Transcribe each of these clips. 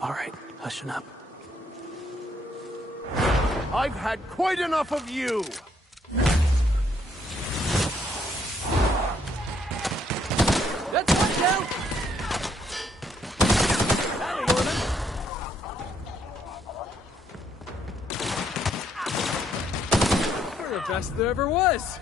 All right, hushing up. I've had quite enough of you! That's one down! That'll warn him. We're the best there ever was!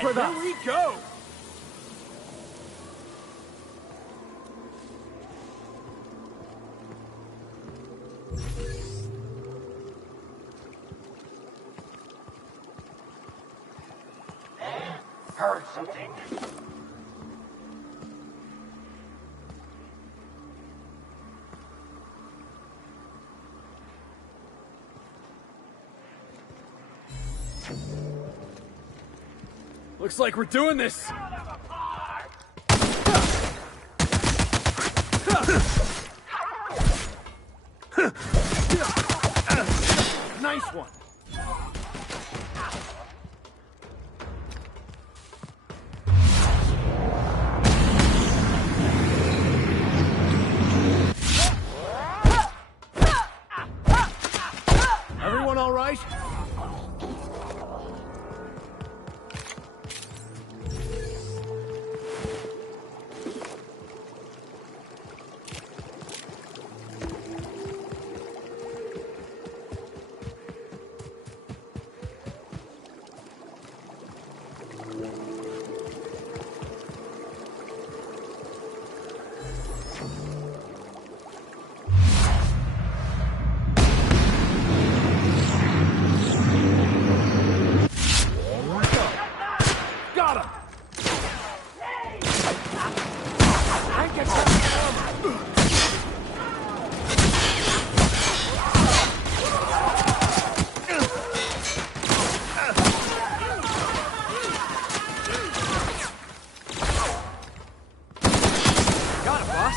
Here we go! Heard something. Looks like we're doing this! Nice one! Everyone all right? Got him! I can Got it, boss!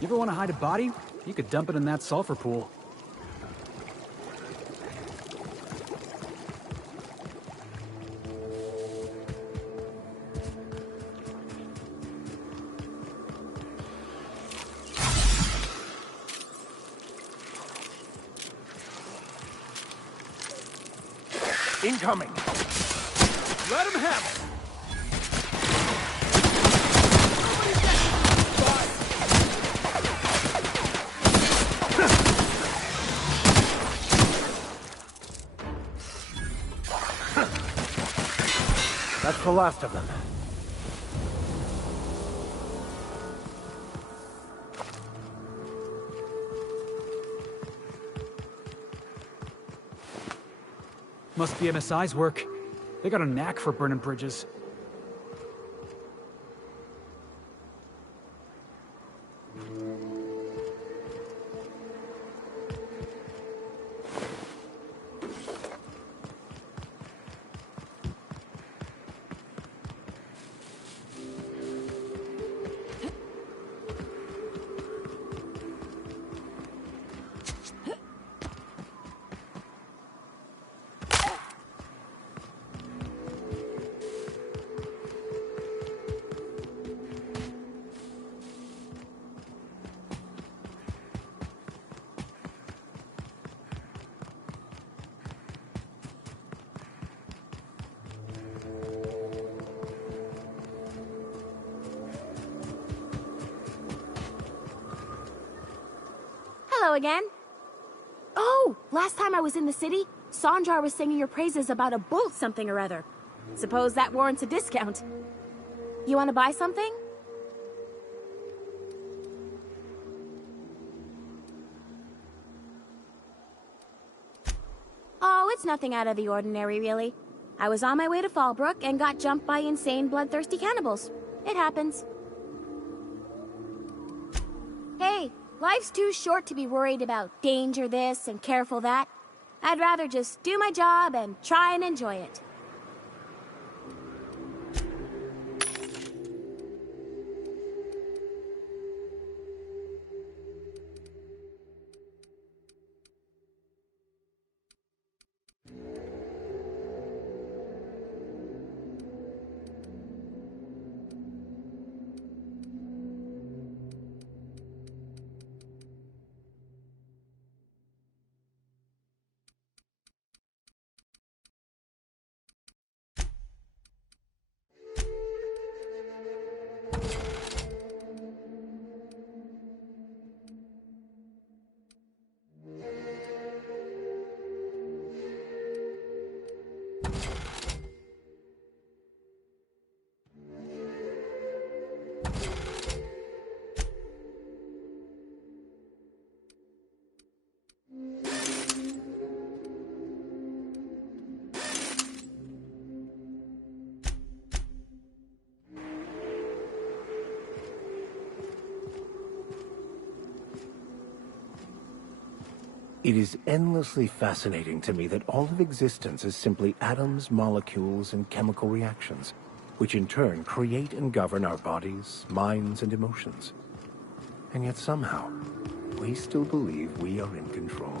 You ever want to hide a body? You could dump it in that sulfur pool. Incoming! Let him have it! the last of them. Must be MSI's work. They got a knack for burning bridges. Hello again. Oh, last time I was in the city, Sandra was singing your praises about a bolt something or other. Suppose that warrants a discount. You want to buy something? Oh, it's nothing out of the ordinary, really. I was on my way to Fallbrook and got jumped by insane, bloodthirsty cannibals. It happens. Hey, life's too short to be worried about danger this and careful that. I'd rather just do my job and try and enjoy it. It is endlessly fascinating to me that all of existence is simply atoms, molecules, and chemical reactions, which in turn create and govern our bodies, minds, and emotions. And yet somehow, we still believe we are in control.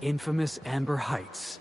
the infamous Amber Heights.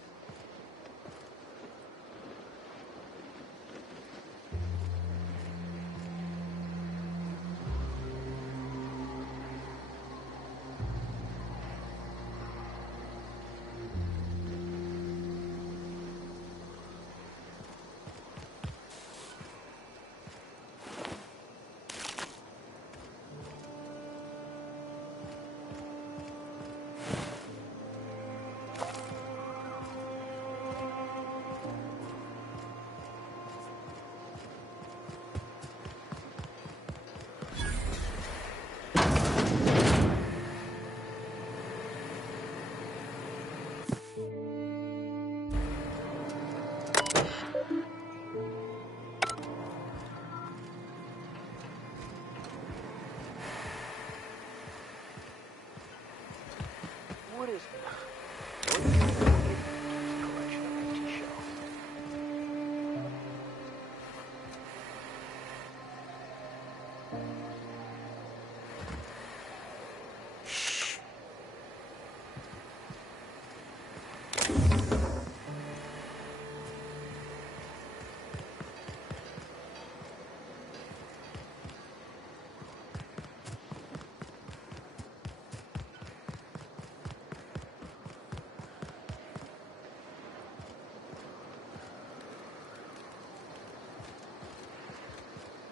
What is collection of empty shells?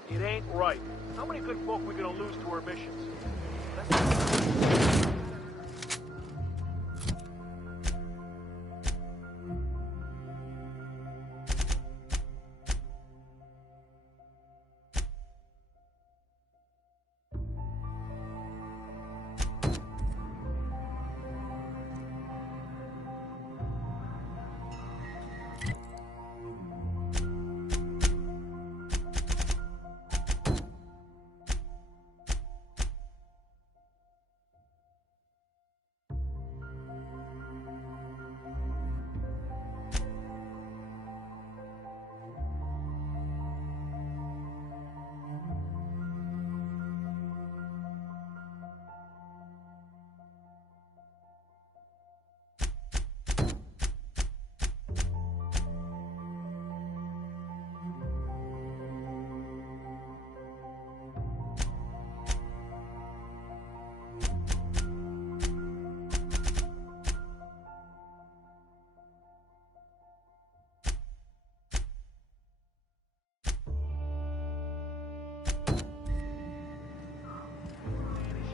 It ain't right. How many good folk we gonna lose to our missions?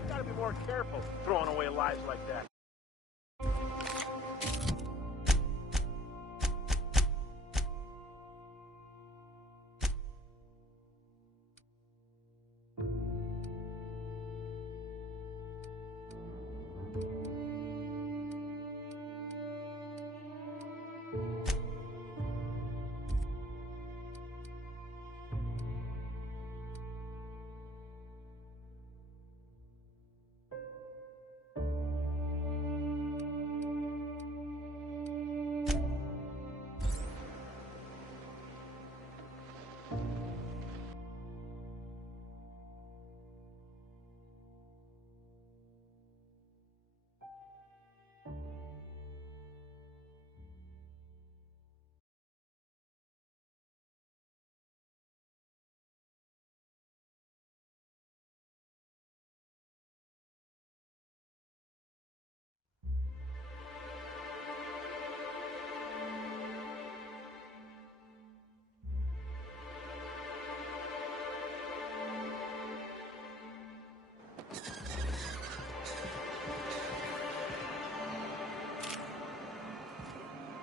Gotta be more careful throwing away lives like that.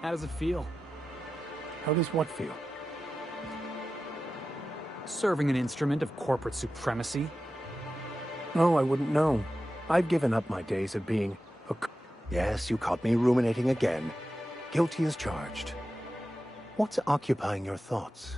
How does it feel? How does what feel? Serving an instrument of corporate supremacy? Oh, I wouldn't know. I've given up my days of being a... Yes, you caught me ruminating again. Guilty as charged. What's occupying your thoughts?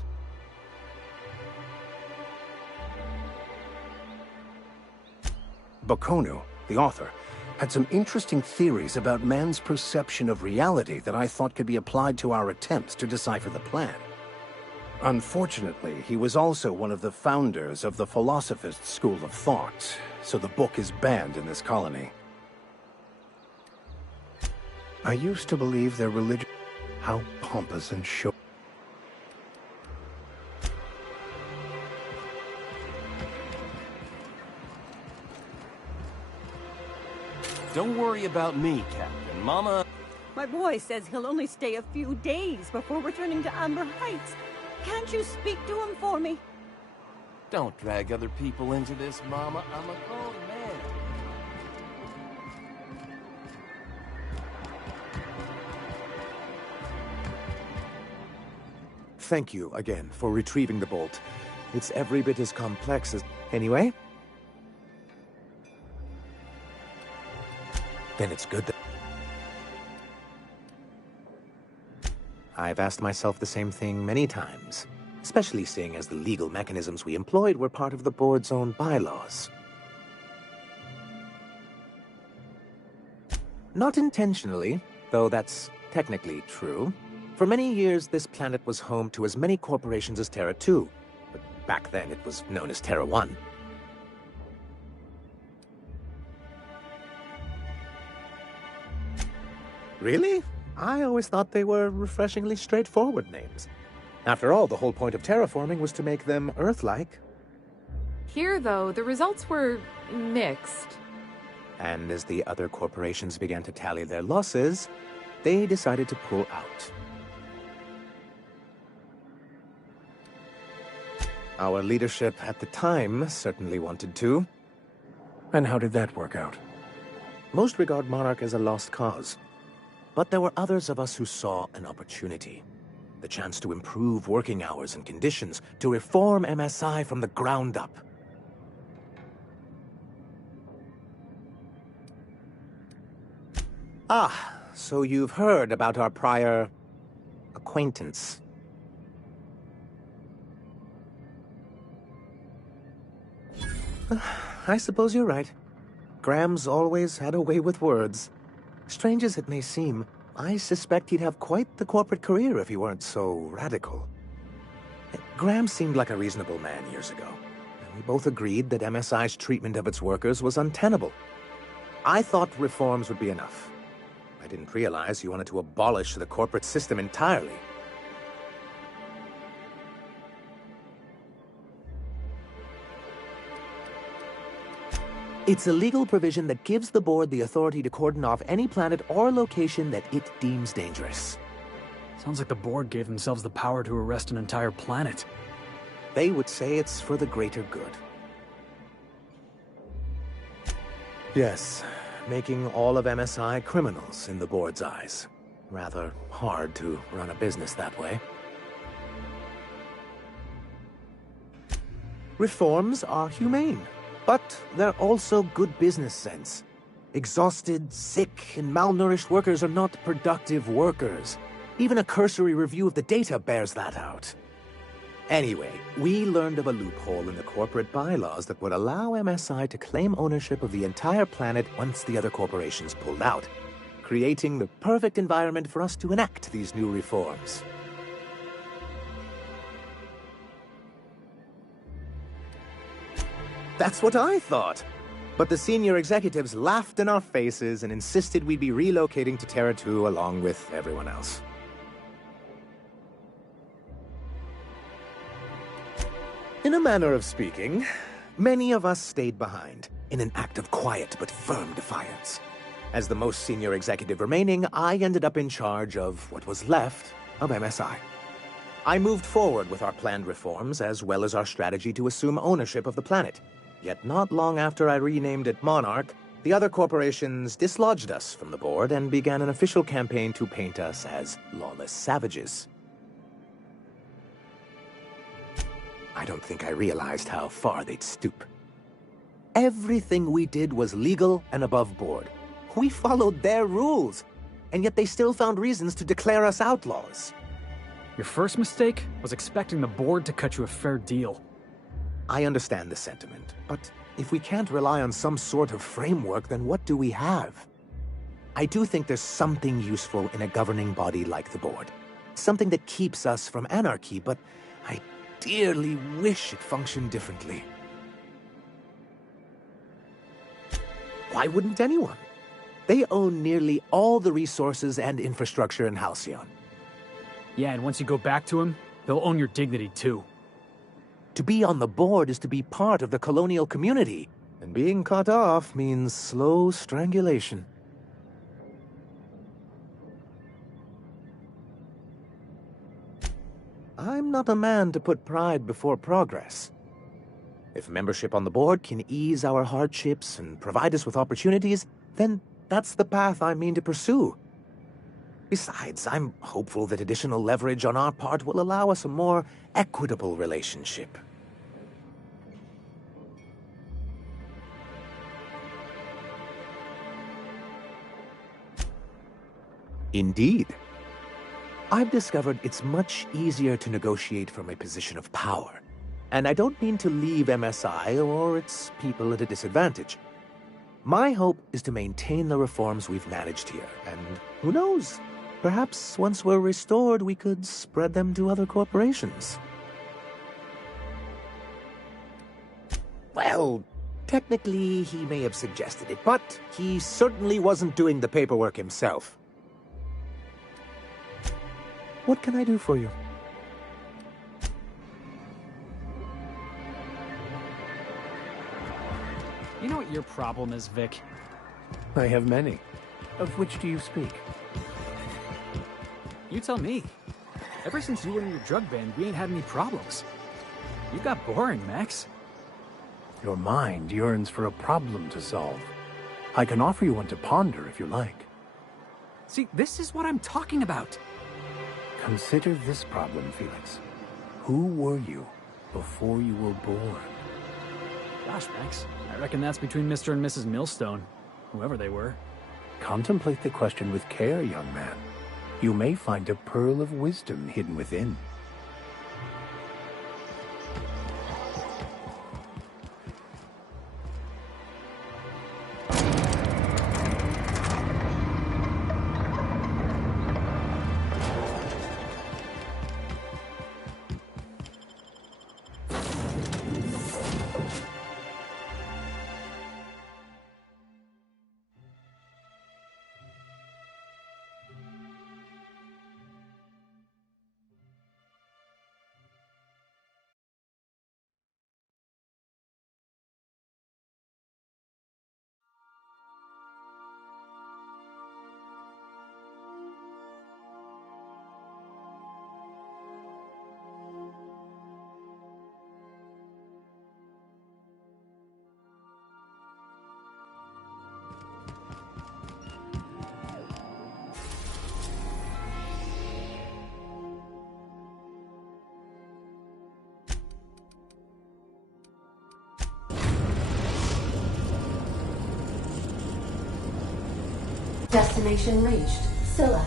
Bakonu, the author, had some interesting theories about man's perception of reality that I thought could be applied to our attempts to decipher the plan. Unfortunately, he was also one of the founders of the Philosophist school of thought, so the book is banned in this colony. I used to believe their religion... How pompous and show... Don't worry about me, Captain. Mama... My boy says he'll only stay a few days before returning to Amber Heights. Can't you speak to him for me? Don't drag other people into this, Mama. I'm a grown man. Thank you again for retrieving the bolt. It's every bit as complex as... Anyway? Then it's good that... I've asked myself the same thing many times, especially seeing as the legal mechanisms we employed were part of the board's own bylaws. Not intentionally, though that's technically true. For many years, this planet was home to as many corporations as Terra 2, but back then it was known as Terra 1. Really? I always thought they were refreshingly straightforward names. After all, the whole point of terraforming was to make them Earth-like. Here, though, the results were mixed. And as the other corporations began to tally their losses, they decided to pull out. Our leadership at the time certainly wanted to. And how did that work out? Most regard Monarch as a lost cause. But there were others of us who saw an opportunity. The chance to improve working hours and conditions, to reform MSI from the ground up. Ah, so you've heard about our prior... acquaintance. I suppose you're right. Graham's always had a way with words. Strange as it may seem, I suspect he'd have quite the corporate career if he weren't so radical. Graham seemed like a reasonable man years ago, and we both agreed that MSI's treatment of its workers was untenable. I thought reforms would be enough. I didn't realize he wanted to abolish the corporate system entirely. It's a legal provision that gives the board the authority to cordon off any planet or location that it deems dangerous. Sounds like the board gave themselves the power to arrest an entire planet. They would say it's for the greater good. Yes, making all of MSI criminals in the board's eyes. Rather hard to run a business that way. Reforms are humane. But they're also good business sense. Exhausted, sick, and malnourished workers are not productive workers. Even a cursory review of the data bears that out. Anyway, we learned of a loophole in the corporate bylaws that would allow MSI to claim ownership of the entire planet once the other corporations pulled out, creating the perfect environment for us to enact these new reforms. That's what I thought. But the senior executives laughed in our faces and insisted we'd be relocating to Terra 2 along with everyone else. In a manner of speaking, many of us stayed behind, in an act of quiet but firm defiance. As the most senior executive remaining, I ended up in charge of what was left of MSI. I moved forward with our planned reforms, as well as our strategy to assume ownership of the planet. Yet not long after I renamed it Monarch, the other corporations dislodged us from the board and began an official campaign to paint us as lawless savages. I don't think I realized how far they'd stoop. Everything we did was legal and above board. We followed their rules, and yet they still found reasons to declare us outlaws. Your first mistake was expecting the board to cut you a fair deal. I understand the sentiment, but if we can't rely on some sort of framework, then what do we have? I do think there's something useful in a governing body like the board. Something that keeps us from anarchy, but I dearly wish it functioned differently. Why wouldn't anyone? They own nearly all the resources and infrastructure in Halcyon. Yeah, and once you go back to him, they'll own your dignity too. To be on the board is to be part of the colonial community, and being cut off means slow strangulation. I'm not a man to put pride before progress. If membership on the board can ease our hardships and provide us with opportunities, then that's the path I mean to pursue. Besides, I'm hopeful that additional leverage on our part will allow us a more equitable relationship. Indeed. I've discovered it's much easier to negotiate from a position of power. And I don't mean to leave MSI or its people at a disadvantage. My hope is to maintain the reforms we've managed here, and who knows? Perhaps once we're restored, we could spread them to other corporations. Well, technically, he may have suggested it, but he certainly wasn't doing the paperwork himself. What can I do for you? You know what your problem is, Vic? I have many. Of which do you speak? You tell me. Ever since you went in your drug ban, we ain't had any problems. You got boring, Max. Your mind yearns for a problem to solve. I can offer you one to ponder if you like. See, this is what I'm talking about. Consider this problem, Felix. Who were you before you were born? Gosh, Max, I reckon that's between Mr. and Mrs. Millstone, whoever they were. Contemplate the question with care, young man. You may find a pearl of wisdom hidden within. Destination reached. Scylla.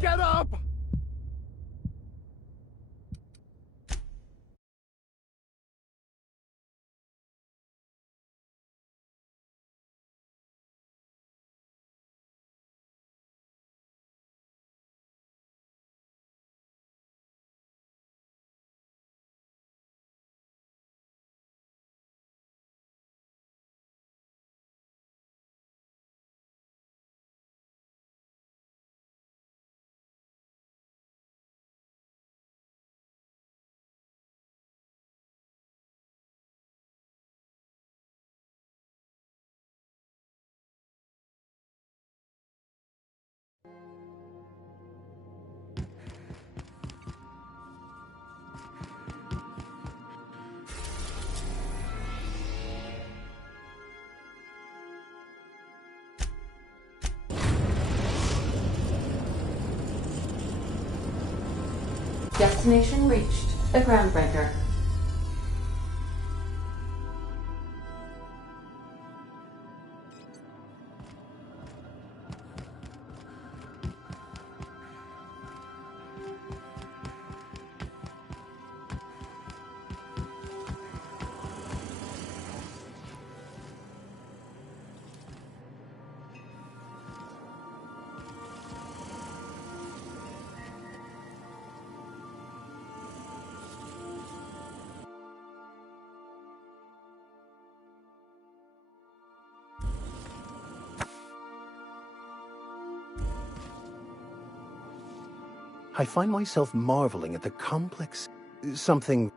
Get up! Destination reached. A groundbreaker. I find myself marveling at the complex... something...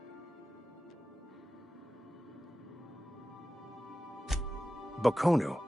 Bakonu.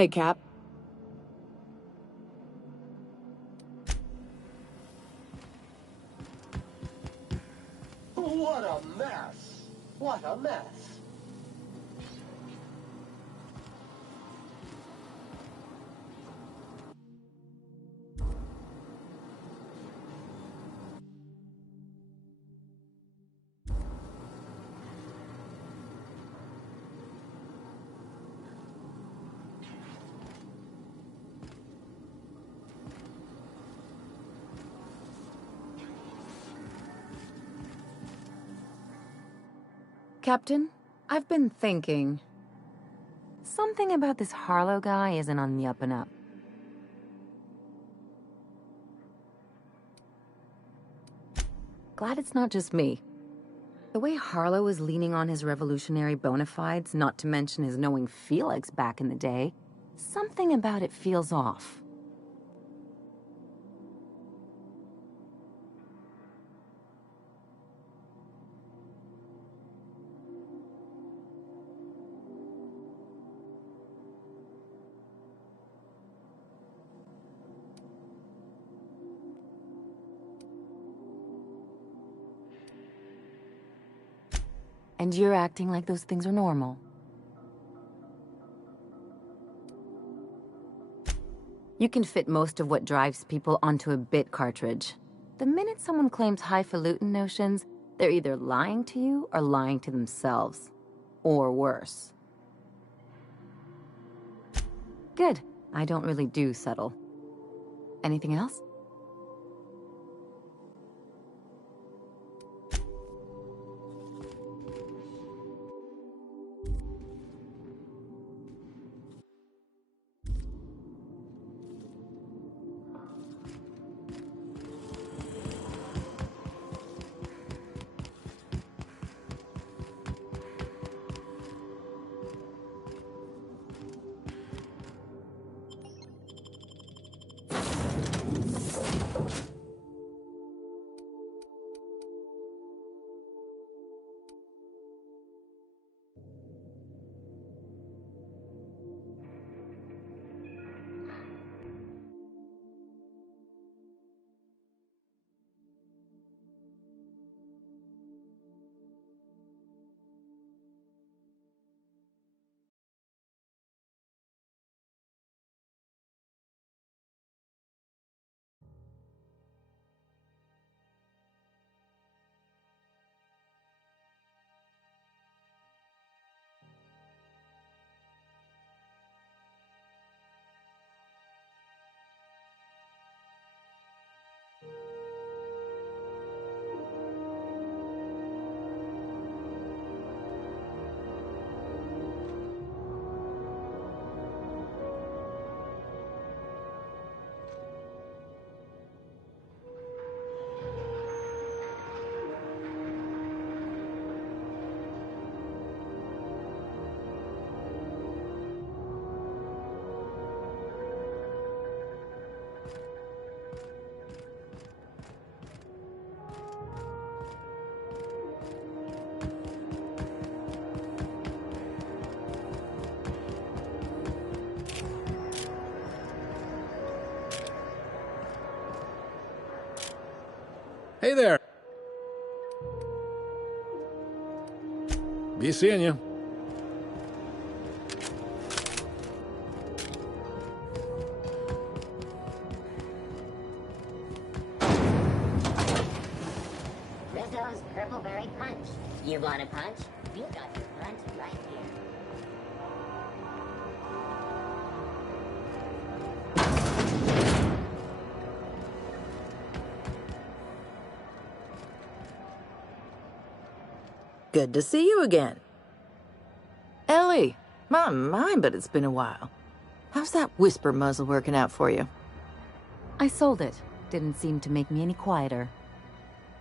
Hey, Cap. What a mess! What a mess! Captain, I've been thinking. Something about this Harlow guy isn't on the up and up. Glad it's not just me. The way Harlow is leaning on his revolutionary bona fides, not to mention his knowing Felix back in the day, something about it feels off. And you're acting like those things are normal. You can fit most of what drives people onto a bit cartridge. The minute someone claims highfalutin notions, they're either lying to you or lying to themselves. Or worse. Good. I don't really do subtle. Anything else? Hey there. Be seeing you. Rizzo's Purple Berry Punch. You want a punch? You got your punch right here. Good to see you again. Ellie, my, but it's been a while. How's that whisper muzzle working out for you? I sold it. Didn't seem to make me any quieter.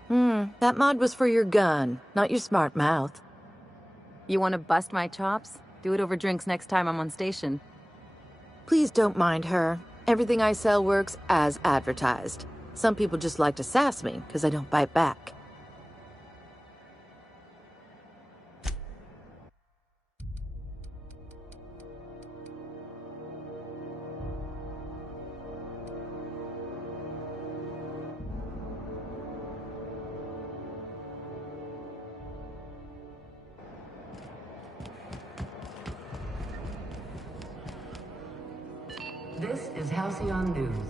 That mod was for your gun, not your smart mouth. You want to bust my chops? Do it over drinks next time I'm on station. Please don't mind her. Everything I sell works as advertised. Some people just like to sass me because I don't bite back. This is Halcyon News.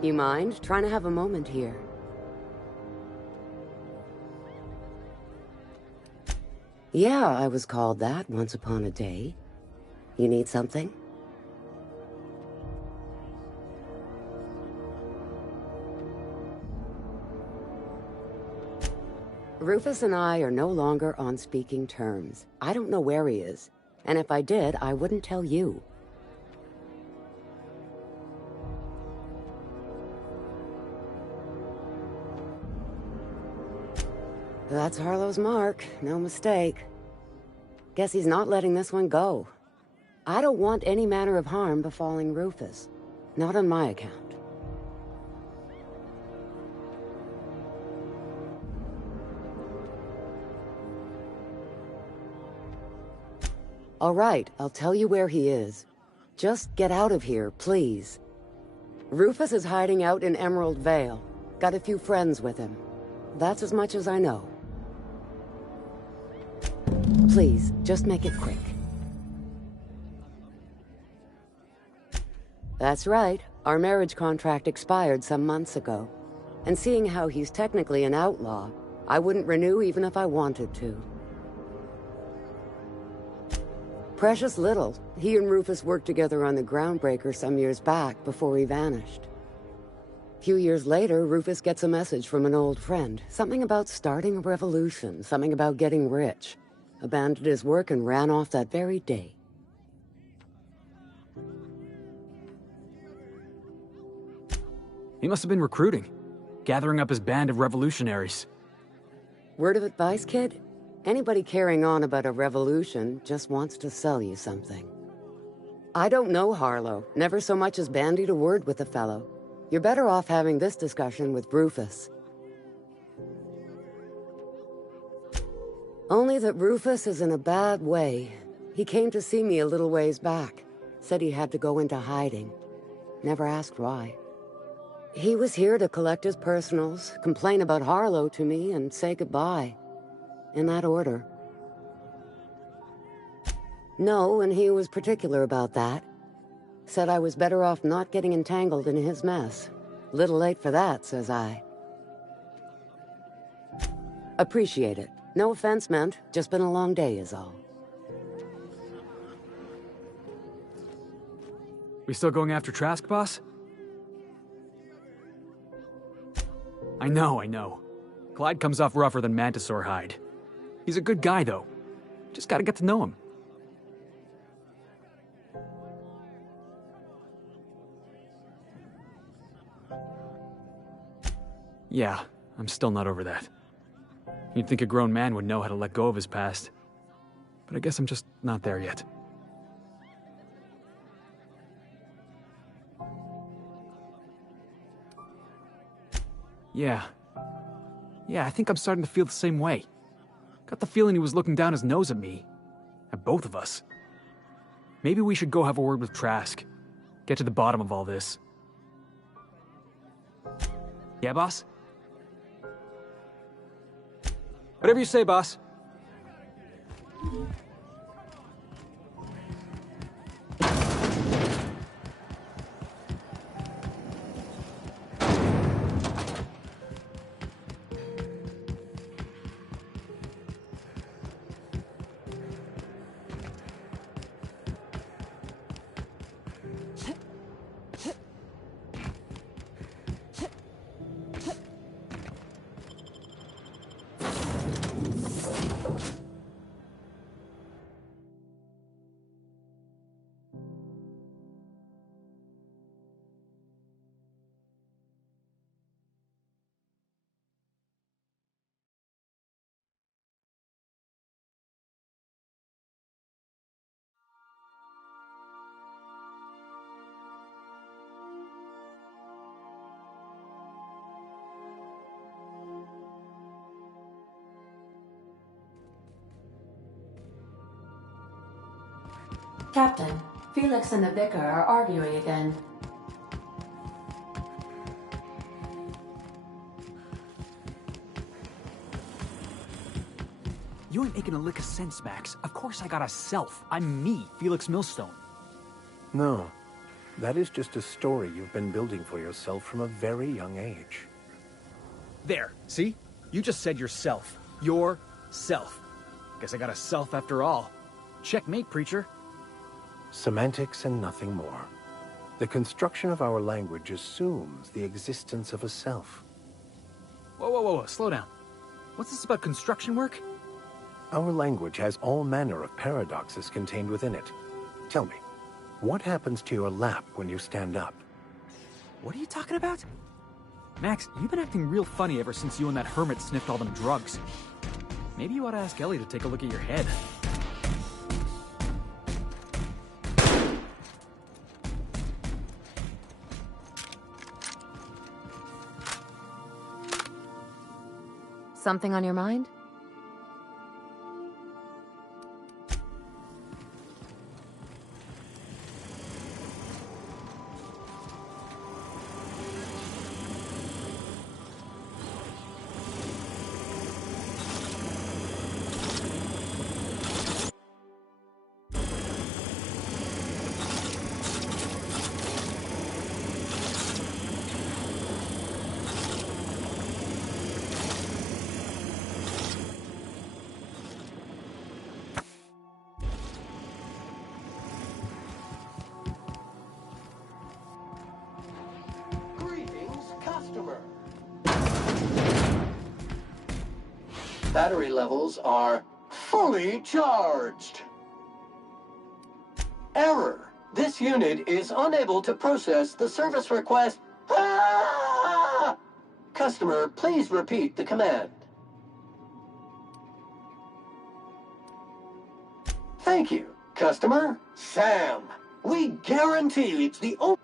You mind? Trying to have a moment here. Yeah, I was called that once upon a day. You need something? Rufus and I are no longer on speaking terms. I don't know where he is. And if I did, I wouldn't tell you. That's Harlow's mark. No mistake. Guess he's not letting this one go. I don't want any manner of harm befalling Rufus. Not on my account. All right, I'll tell you where he is. Just get out of here, please. Rufus is hiding out in Emerald Vale. Got a few friends with him. That's as much as I know. Please, just make it quick. That's right. Our marriage contract expired some months ago. And seeing how he's technically an outlaw, I wouldn't renew even if I wanted to. Precious little. He and Rufus worked together on the Groundbreaker some years back before he vanished. A few years later, Rufus gets a message from an old friend. Something about starting a revolution, something about getting rich. Abandoned his work and ran off that very day. He must have been recruiting, gathering up his band of revolutionaries. Word of advice, kid? Anybody carrying on about a revolution just wants to sell you something. I don't know Harlow, never so much as bandied a word with the fellow. You're better off having this discussion with Rufus. Only that Rufus is in a bad way. He came to see me a little ways back. Said he had to go into hiding. Never asked why. He was here to collect his personals, complain about Harlow to me, and say goodbye. In that order. No, and he was particular about that. Said I was better off not getting entangled in his mess. Little late for that, says I. Appreciate it. No offense meant, just been a long day is all. We still going after Trask, boss? I know. Clyde comes off rougher than Mantisaur hide. He's a good guy, though. Just gotta get to know him. Yeah, I'm still not over that. You'd think a grown man would know how to let go of his past. But I guess I'm just not there yet. Yeah, I think I'm starting to feel the same way. Got the feeling he was looking down his nose at me. At both of us. Maybe we should go have a word with Trask. Get to the bottom of all this. Yeah, boss? Whatever you say, boss. Captain, Felix and the Vicar are arguing again. You ain't making a lick of sense, Max. Of course I got a self. I'm me, Felix Millstone. No. That is just a story you've been building for yourself from a very young age. There, see? You just said yourself. Yourself. Guess I got a self after all. Checkmate, preacher. Semantics and nothing more. The construction of our language assumes the existence of a self. Whoa, slow down. What's this about construction work? Our language has all manner of paradoxes contained within it. Tell me, what happens to your lap when you stand up? What are you talking about? Max, you've been acting real funny ever since you and that hermit sniffed all them drugs. Maybe you ought to ask Ellie to take a look at your head. Something on your mind? Battery levels are fully charged. Error. This unit is unable to process the service request. Ah! Customer, please repeat the command. Thank you, customer. Sam, we guarantee it's the only...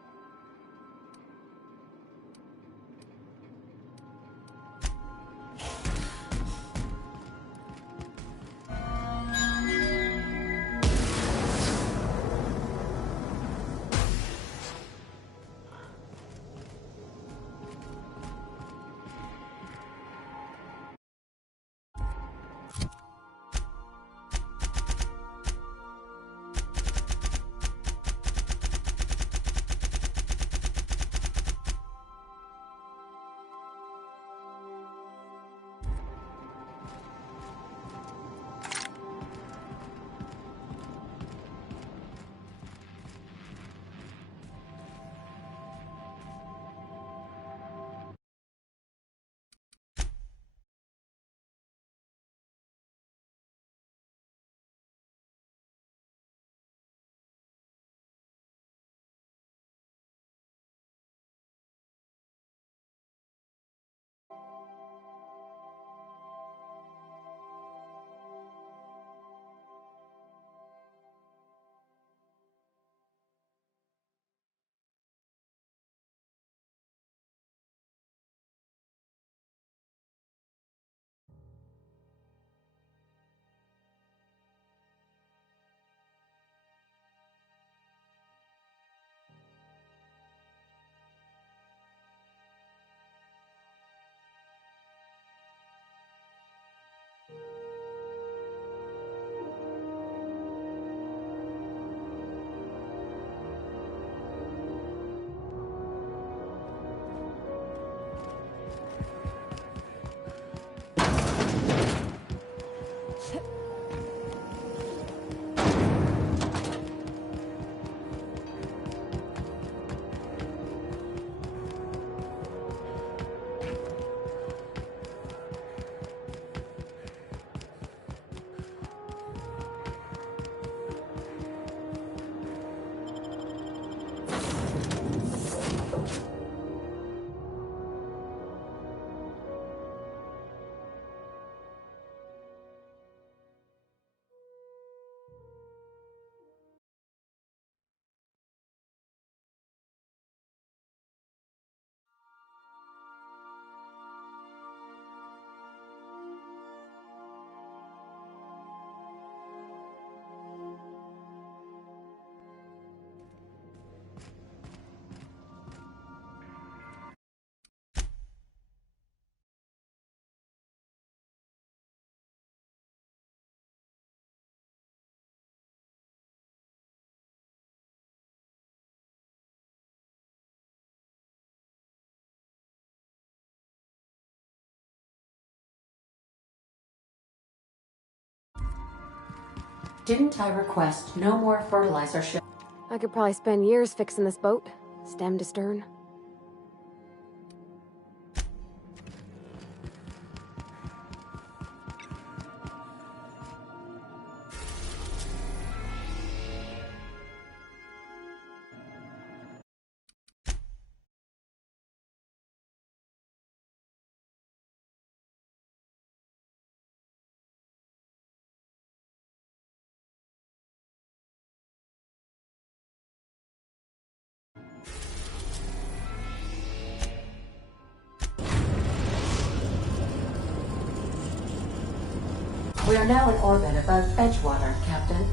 Didn't I request no more fertilizer ship? I could probably spend years fixing this boat, stem to stern. We are now in orbit above Edgewater, Captain.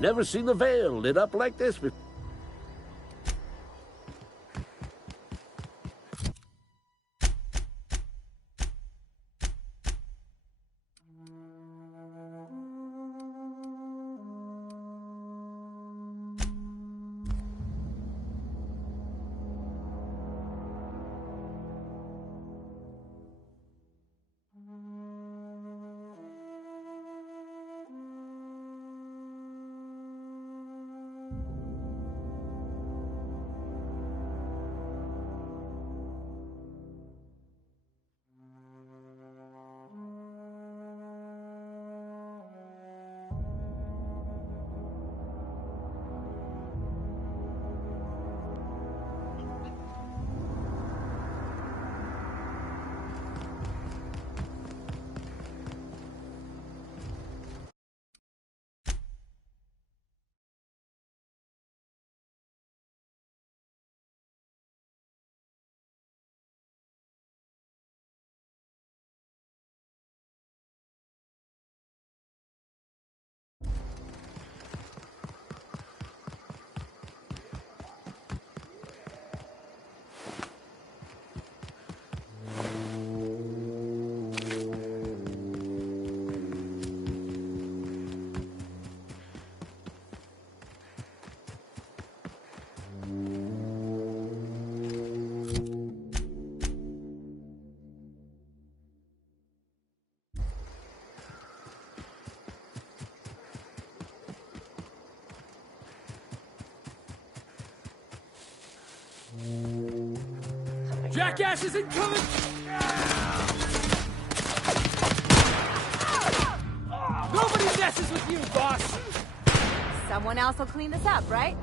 Never seen the Veil lit up like this before. Jackass is incoming! Nobody messes with you, boss! Someone else will clean this up, right?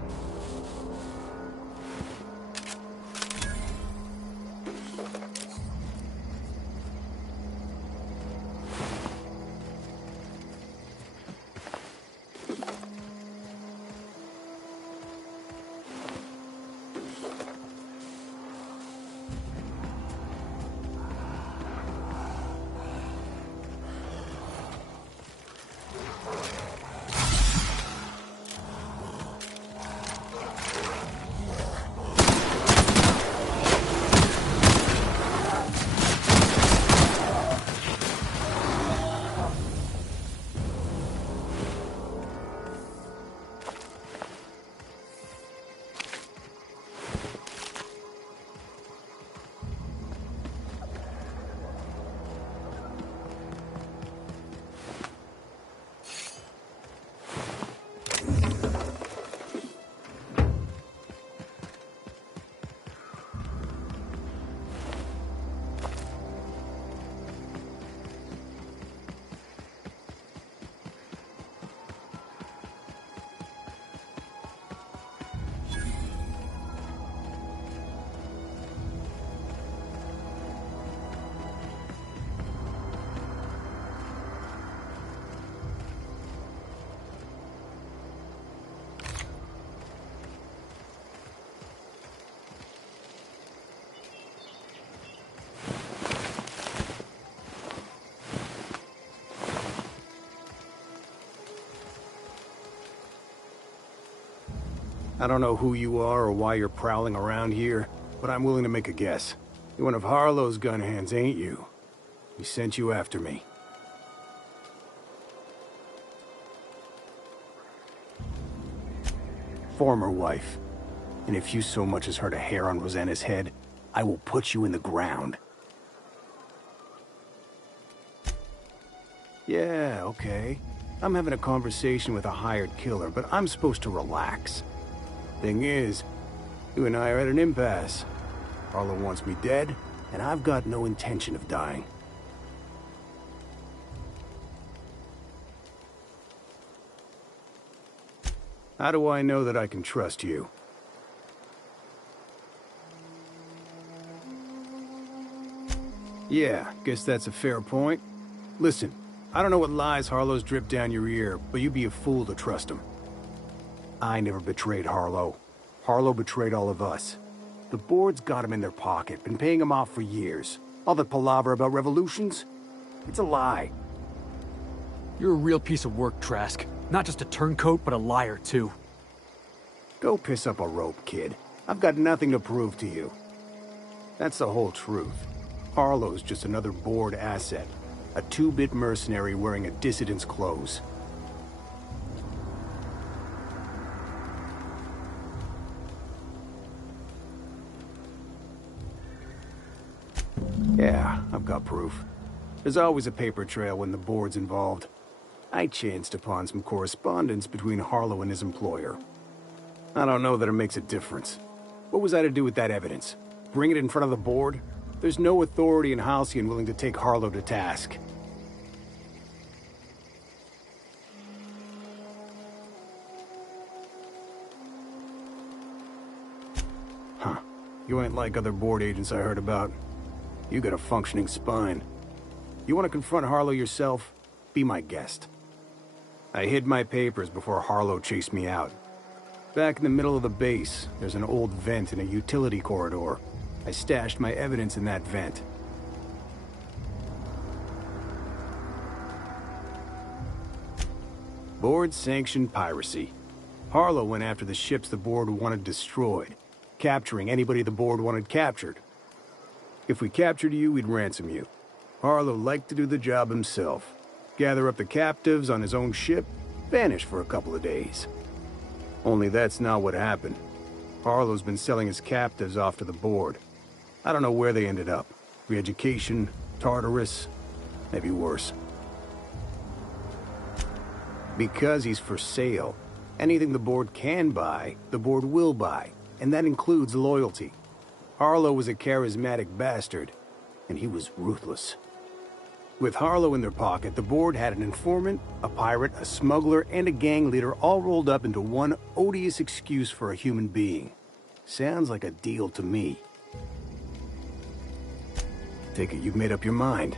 I don't know who you are or why you're prowling around here, but I'm willing to make a guess. You're one of Harlow's gun hands, ain't you? He sent you after me. Former wife. And if you so much as hurt a hair on Rosanna's head, I will put you in the ground. Yeah, okay. I'm having a conversation with a hired killer, but I'm supposed to relax. Thing is, you and I are at an impasse. Harlow wants me dead, and I've got no intention of dying. How do I know that I can trust you? Yeah, guess that's a fair point. Listen, I don't know what lies Harlow's dripped down your ear, but you'd be a fool to trust him. I never betrayed Harlow. Harlow betrayed all of us. The board's got him in their pocket, been paying him off for years. All that palaver about revolutions? It's a lie. You're a real piece of work, Trask. Not just a turncoat, but a liar, too. Go piss up a rope, kid. I've got nothing to prove to you. That's the whole truth. Harlow's just another board asset. A two-bit mercenary wearing a dissident's clothes. Yeah, I've got proof. There's always a paper trail when the board's involved. I chanced upon some correspondence between Harlow and his employer. I don't know that it makes a difference. What was I to do with that evidence? Bring it in front of the board? There's no authority in Halcyon willing to take Harlow to task. Huh. You ain't like other board agents I heard about. You got a functioning spine. You want to confront Harlow yourself? Be my guest. I hid my papers before Harlow chased me out. Back in the middle of the base, there's an old vent in a utility corridor. I stashed my evidence in that vent. Board-sanctioned piracy. Harlow went after the ships the board wanted destroyed, capturing anybody the board wanted captured. If we captured you, we'd ransom you. Harlow liked to do the job himself. Gather up the captives on his own ship, vanish for a couple of days. Only that's not what happened. Harlow's been selling his captives off to the board. I don't know where they ended up. Re-education, Tartarus, maybe worse. Because he's for sale, anything the board can buy, the board will buy, and that includes loyalty. Harlow was a charismatic bastard, and he was ruthless. With Harlow in their pocket, the board had an informant, a pirate, a smuggler, and a gang leader all rolled up into one odious excuse for a human being. Sounds like a deal to me. Take it you've made up your mind.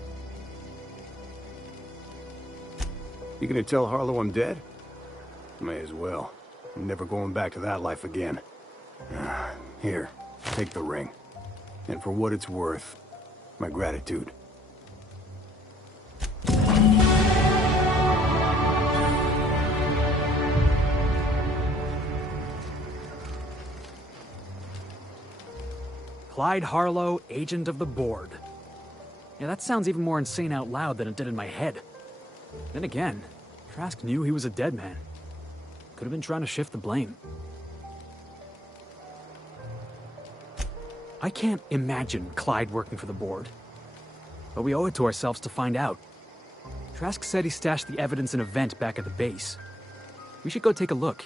You gonna tell Harlow I'm dead? May as well. I'm never going back to that life again. Here, take the ring. And for what it's worth, my gratitude. Clyde Harlow, agent of the board. Yeah, that sounds even more insane out loud than it did in my head. Then again, Trask knew he was a dead man. Could have been trying to shift the blame. I can't imagine Clyde working for the board. But we owe it to ourselves to find out. Trask said he stashed the evidence in a vent back at the base. We should go take a look.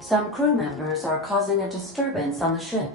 Some crew members are causing a disturbance on the ship.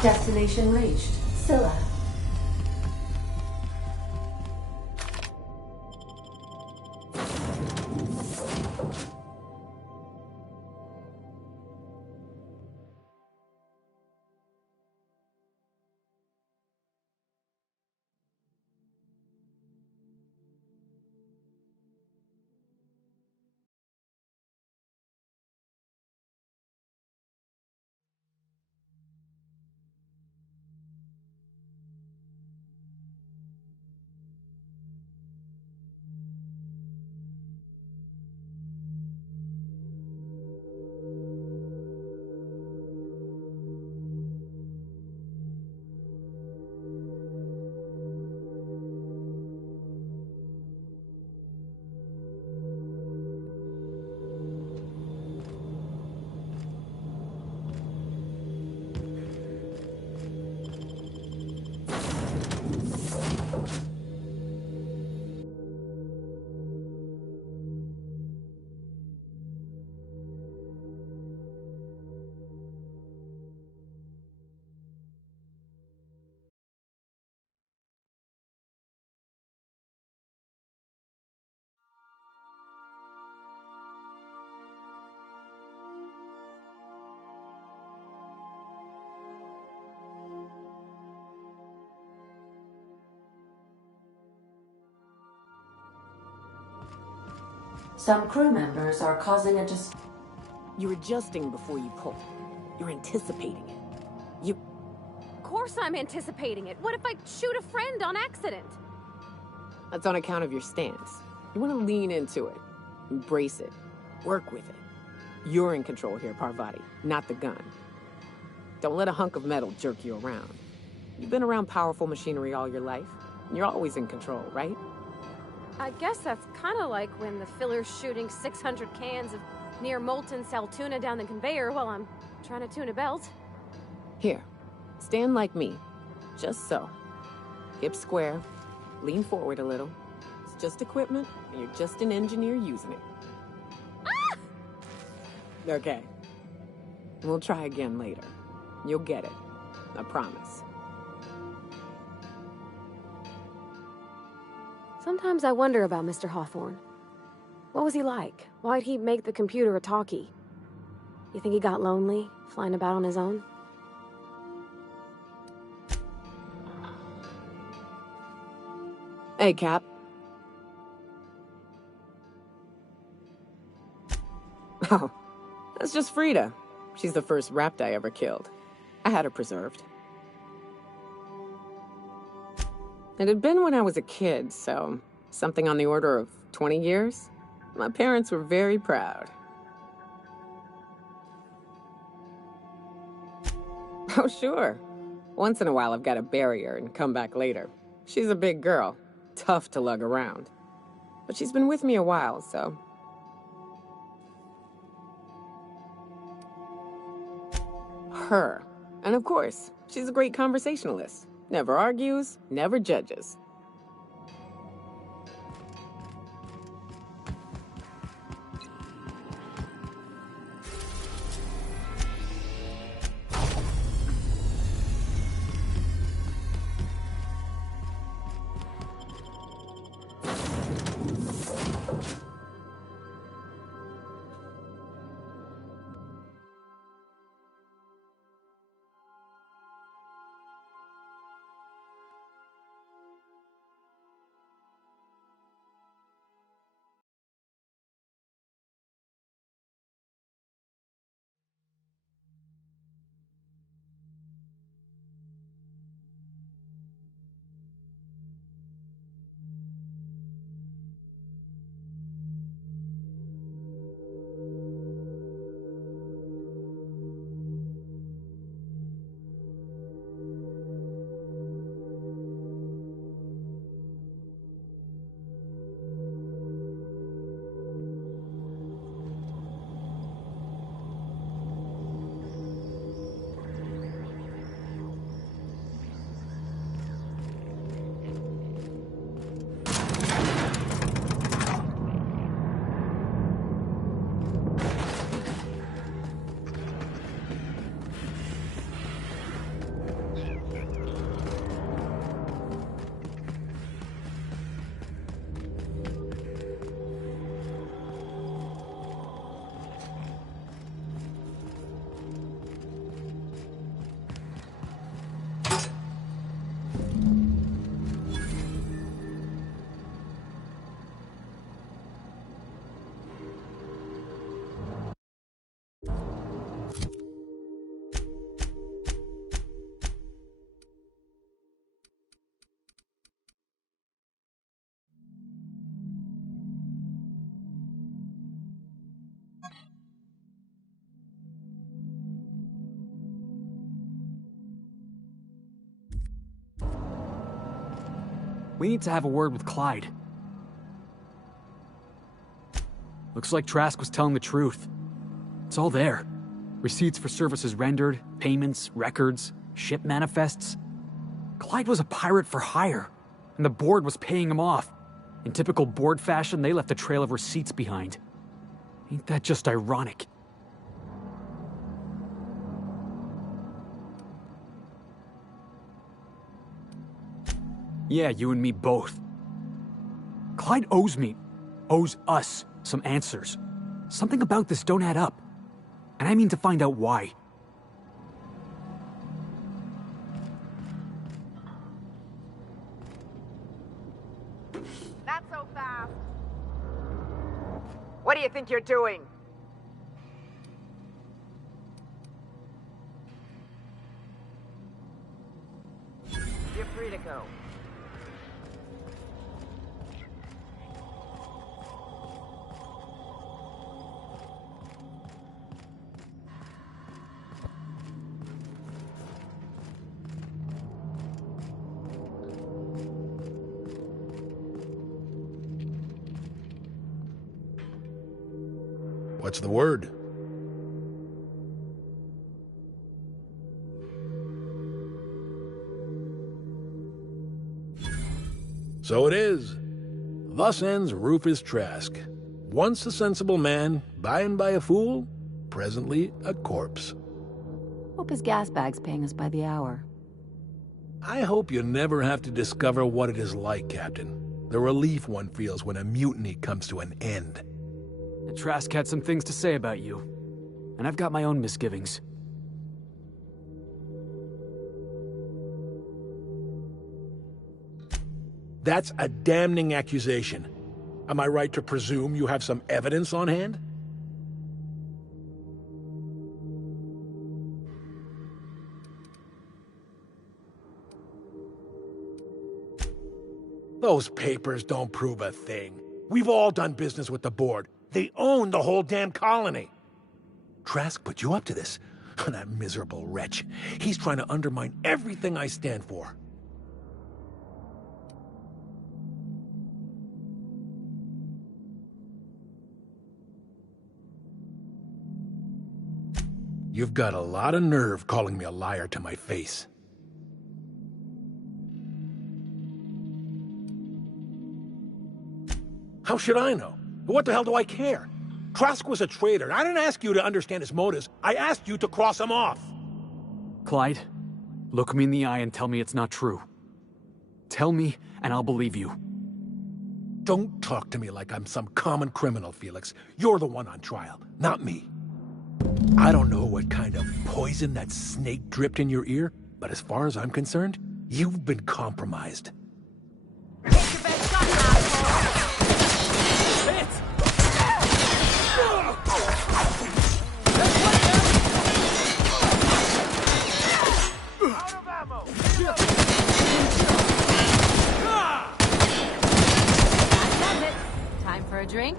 Destination reached. Scylla. Some crew members are causing a You're adjusting before you pull. You're anticipating it. Of course I'm anticipating it. What if I shoot a friend on accident? That's on account of your stance. You want to lean into it. Embrace it. Work with it. You're in control here, Parvati, not the gun. Don't let a hunk of metal jerk you around. You've been around powerful machinery all your life. You're always in control, right? I guess that's kind of like when the filler's shooting 600 cans of near molten cell tuna down the conveyor while I'm trying to tune a belt. Here, stand like me. Just so. Hips square. Lean forward a little. It's just equipment, and you're just an engineer using it. Ah! Okay. We'll try again later. You'll get it. I promise. Sometimes I wonder about Mr. Hawthorne. What was he like? Why'd he make the computer a talkie? You think he got lonely, flying about on his own? Hey, Cap. Oh, that's just Frida. She's the first rapt I ever killed. I had her preserved. It had been when I was a kid, so something on the order of 20 years. My parents were very proud. Oh, sure. Once in a while I've got to bury her and come back later. She's a big girl, tough to lug around. But she's been with me a while, so... Her. And of course, she's a great conversationalist. Never argues, never judges. We need to have a word with Clyde. Looks like Trask was telling the truth. It's all there. Receipts for services rendered, payments, records, ship manifests. Clyde was a pirate for hire, and the board was paying him off. In typical board fashion, they left a trail of receipts behind. Ain't that just ironic? Yeah, you and me both. Clyde owes us some answers. Something about this don't add up. And I mean to find out why. Not so fast. What do you think you're doing? You're free to go. What's the word? So it is. Thus ends Rufus Trask. Once a sensible man, by and by a fool, presently a corpse. Hope his gas bag's paying us by the hour. I hope you never have to discover what it is like, Captain. The relief one feels when a mutiny comes to an end. The Trask had some things to say about you, and I've got my own misgivings. That's a damning accusation. Am I right to presume you have some evidence on hand? Those papers don't prove a thing. We've all done business with the board. They own the whole damn colony. Trask put you up to this. That miserable wretch. He's trying to undermine everything I stand for. You've got a lot of nerve calling me a liar to my face. How should I know? What the hell do I care? Trask was a traitor. I didn't ask you to understand his motives. I asked you to cross him off. Clyde, look me in the eye and tell me it's not true. Tell me, and I'll believe you. Don't talk to me like I'm some common criminal, Felix. You're the one on trial, not me. I don't know what kind of poison that snake dripped in your ear, but as far as I'm concerned, you've been compromised. Time for a drink?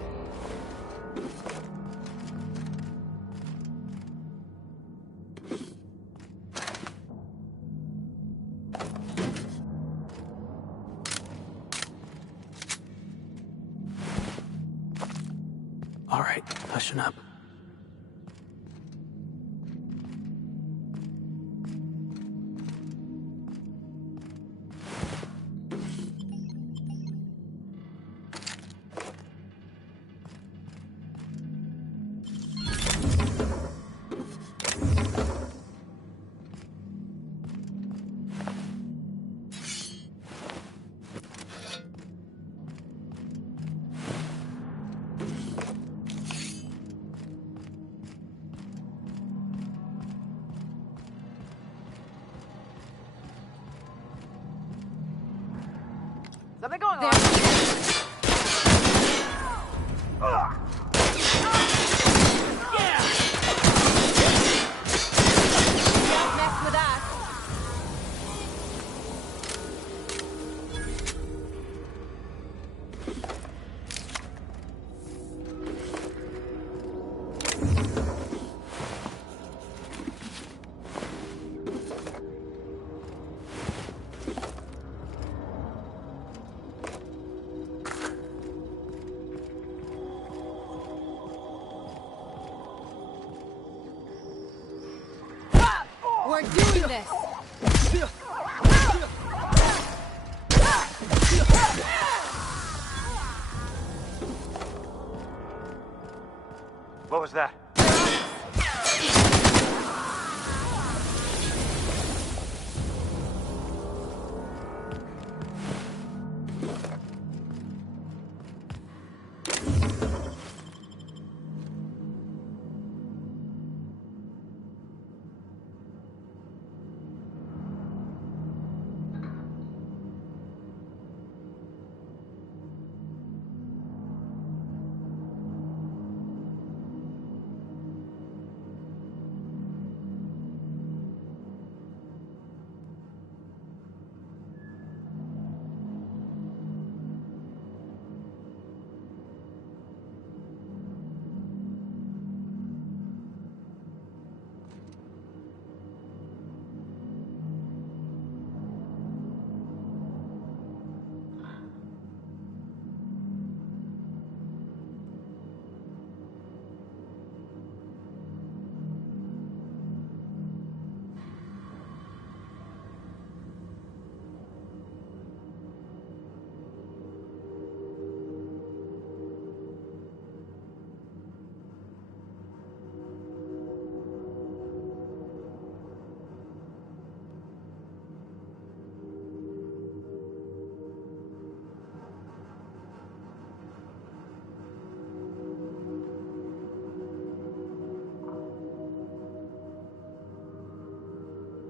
All right, hushing up. Something going on. We're doing this! What was that?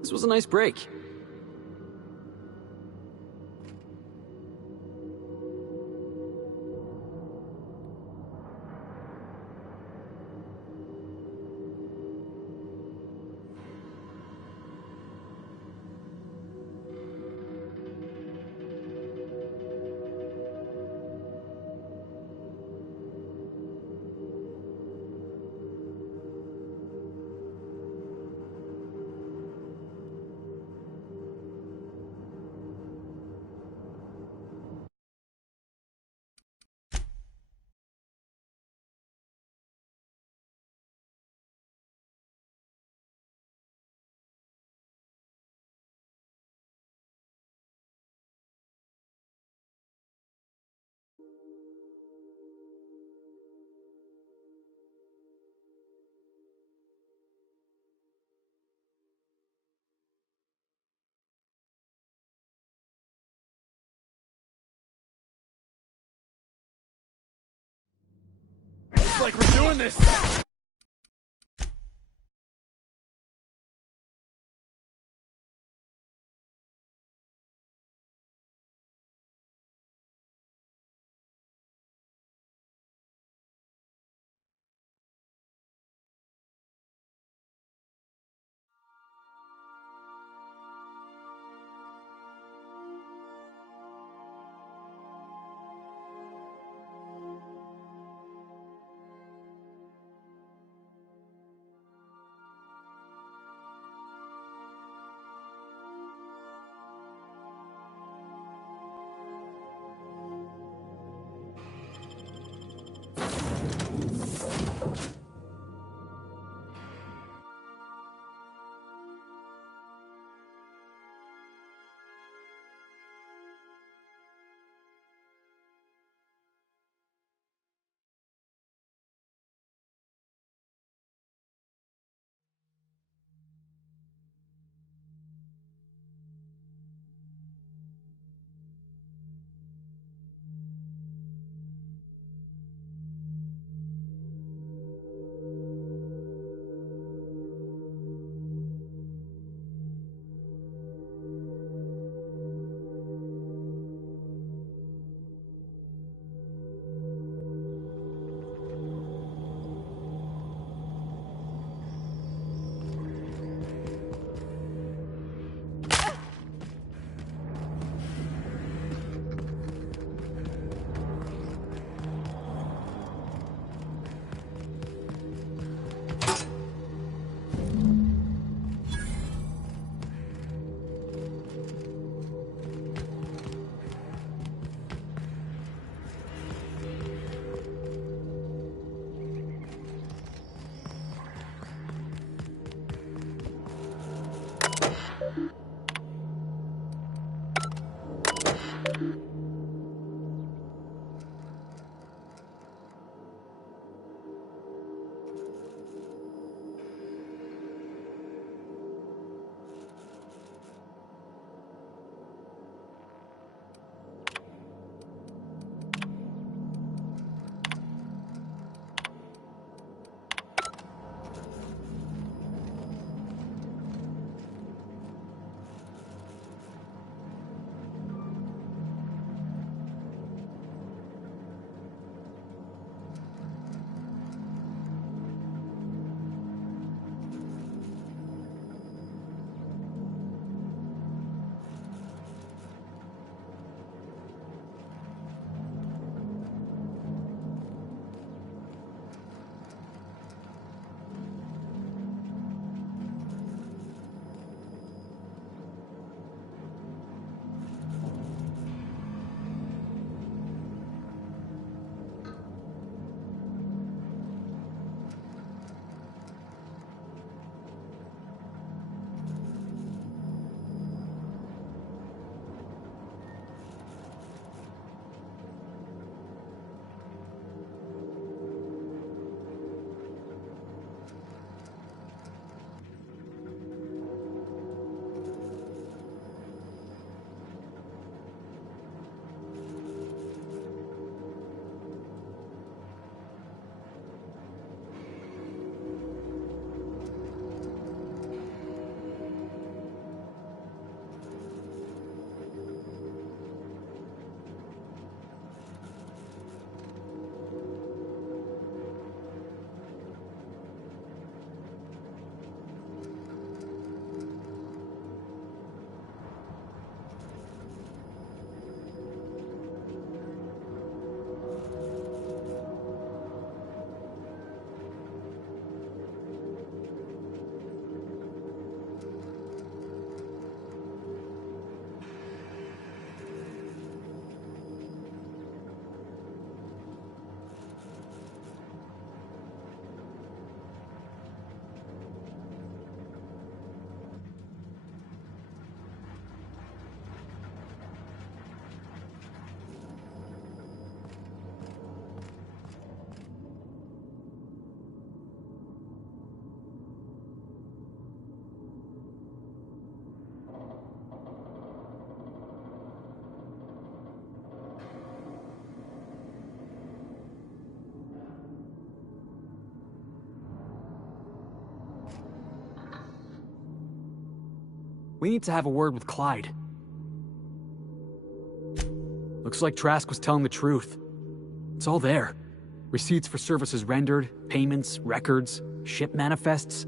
This was a nice break. Looks like we're doing this! We need to have a word with Clyde. Looks like Trask was telling the truth. It's all there. Receipts for services rendered, payments, records, ship manifests.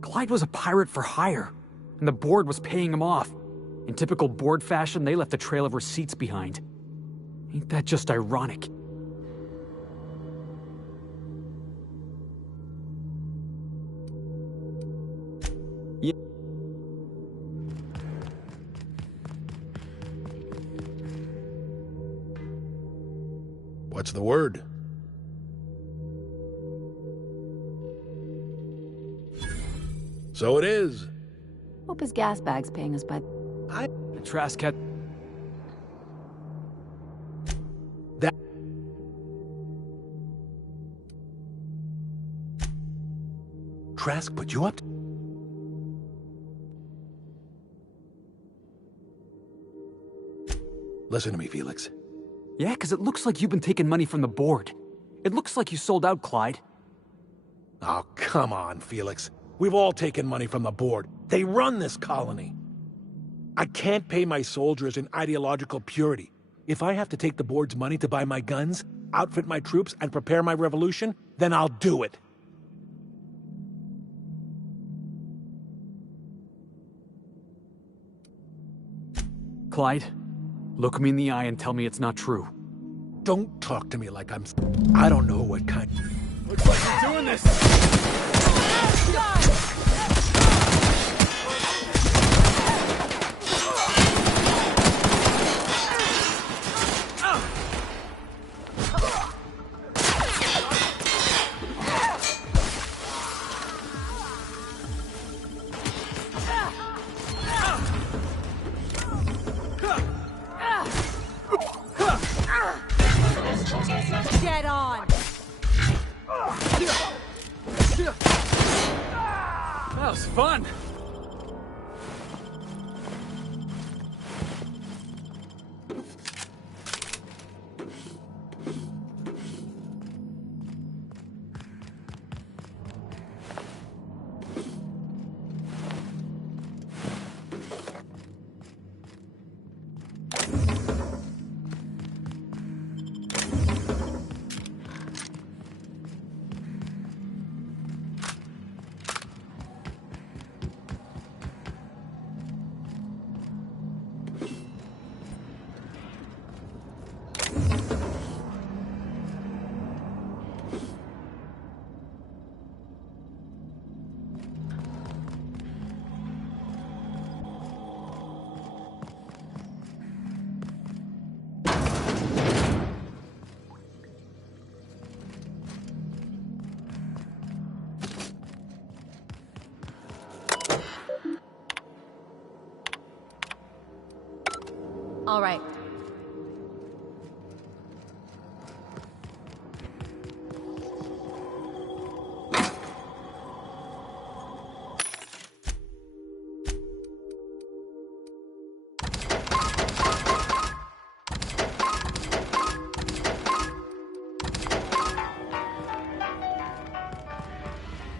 Clyde was a pirate for hire, and the board was paying him off. In typical board fashion, they left a trail of receipts behind. Ain't that just ironic? Yeah. What's the word? So it is. Hope his gas bag's paying us by... Trask had... That... Trask put you up to... Listen to me, Felix. Yeah, because it looks like you've been taking money from the board. It looks like you sold out, Clyde. Oh, come on, Felix. We've all taken money from the board. They run this colony. I can't pay my soldiers in ideological purity. If I have to take the board's money to buy my guns, outfit my troops, and prepare my revolution, then I'll do it. Clyde, look me in the eye and tell me it's not true. Don't talk to me like I'm... I don't know what kind... Looks like you're doing this! Get on! That was fun! All right.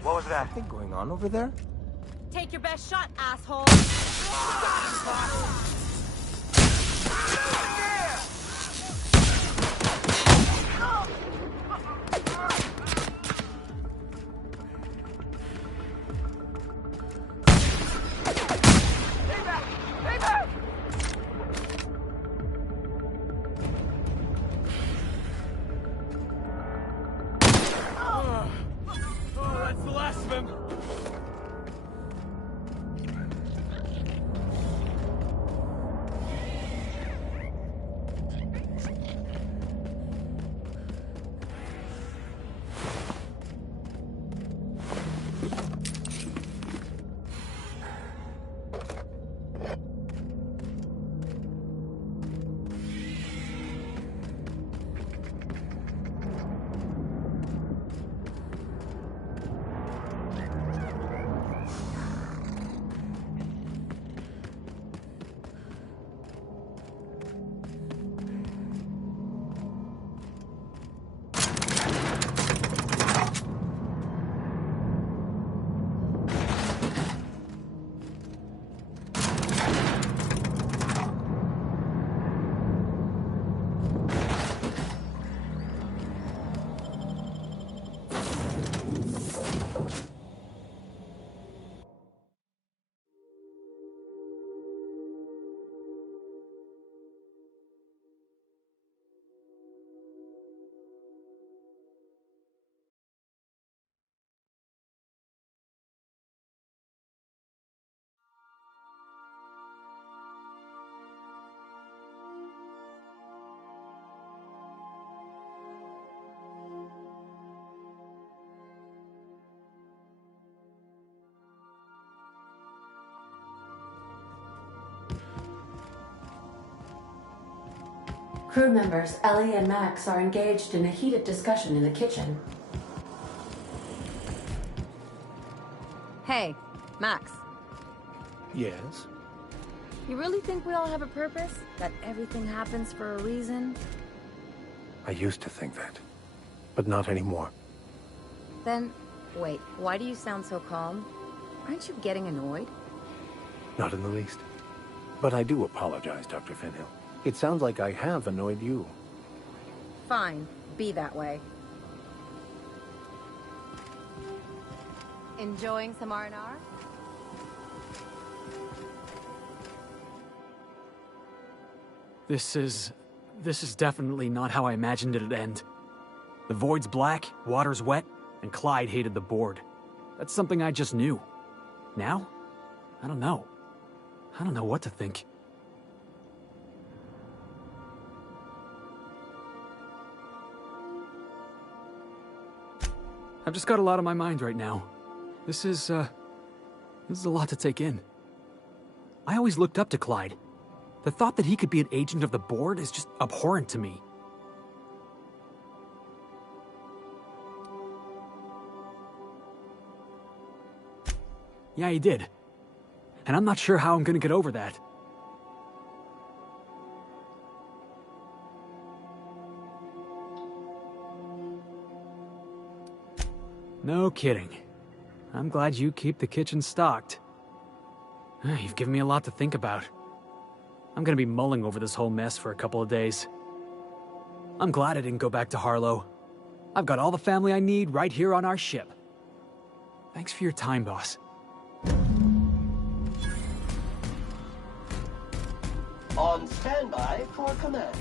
What was that? Something going on over there? Take your best shot, asshole! Oh, that's the last of him! Crew members Ellie and Max are engaged in a heated discussion in the kitchen. Hey, Max. Yes? You really think we all have a purpose? That everything happens for a reason? I used to think that, but not anymore. Then, wait, why do you sound so calm? Aren't you getting annoyed? Not in the least. But I do apologize, Dr. Finhill. It sounds like I have annoyed you. Fine, be that way. Enjoying some R&R? This is definitely not how I imagined it'd end. The void's black, water's wet, and Clyde hated the board. That's something I just knew. Now? I don't know. I don't know what to think. I've just got a lot on my mind right now. This is a lot to take in. I always looked up to Clyde. The thought that he could be an agent of the board is just abhorrent to me. Yeah, he did. And I'm not sure how I'm gonna get over that. No kidding. I'm glad you keep the kitchen stocked. You've given me a lot to think about. I'm gonna be mulling over this whole mess for a couple of days. I'm glad I didn't go back to Harlow. I've got all the family I need right here on our ship. Thanks for your time, boss. On standby for command.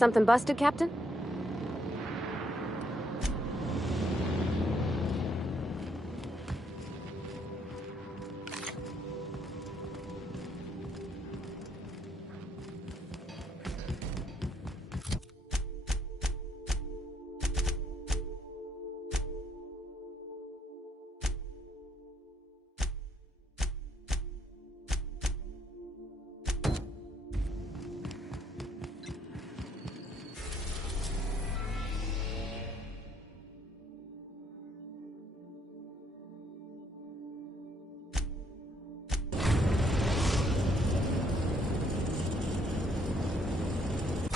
Something busted, Captain?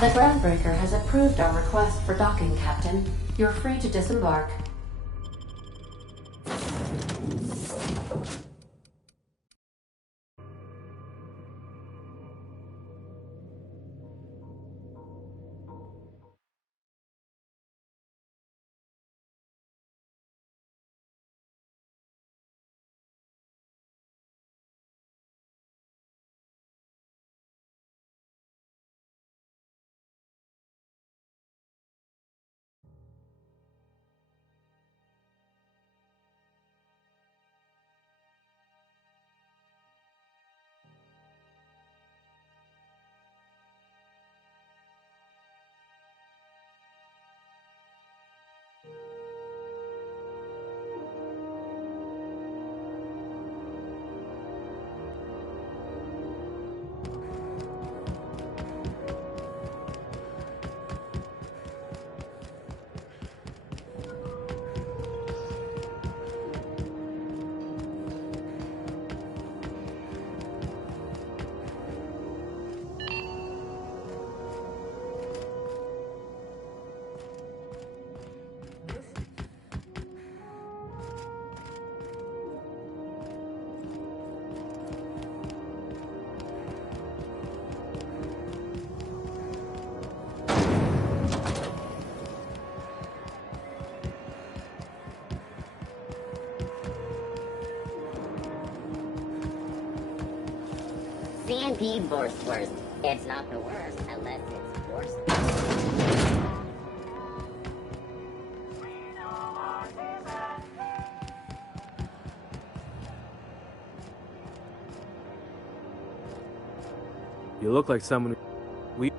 The Groundbreaker has approved our request for docking, Captain. You're free to disembark. CMP worst. It's not the worst unless it's worse. You look like someone we...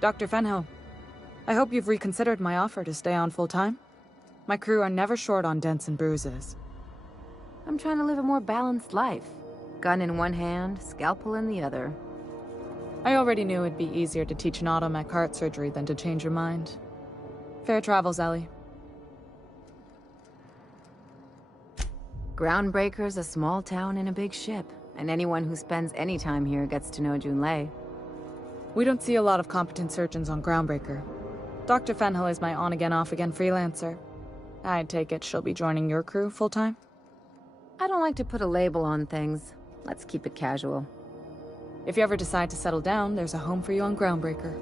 Dr. Fenhill, I hope you've reconsidered my offer to stay on full-time. My crew are never short on dents and bruises. I'm trying to live a more balanced life. Gun in one hand, scalpel in the other. I already knew it'd be easier to teach an automech heart surgery than to change your mind. Fair travels, Ellie. Groundbreaker's a small town in a big ship, and anyone who spends any time here gets to know Junlei. We don't see a lot of competent surgeons on Groundbreaker. Dr. Fenhill is my on-again, off-again freelancer. I take it she'll be joining your crew full-time? I don't like to put a label on things. Let's keep it casual. If you ever decide to settle down, there's a home for you on Groundbreaker.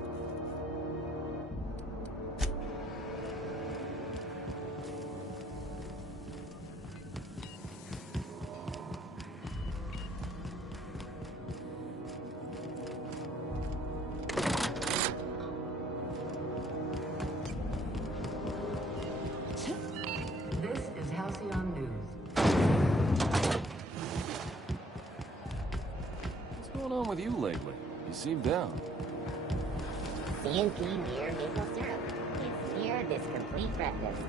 With you lately? You seem down. CNP near maple syrup. It's near this complete breakfast.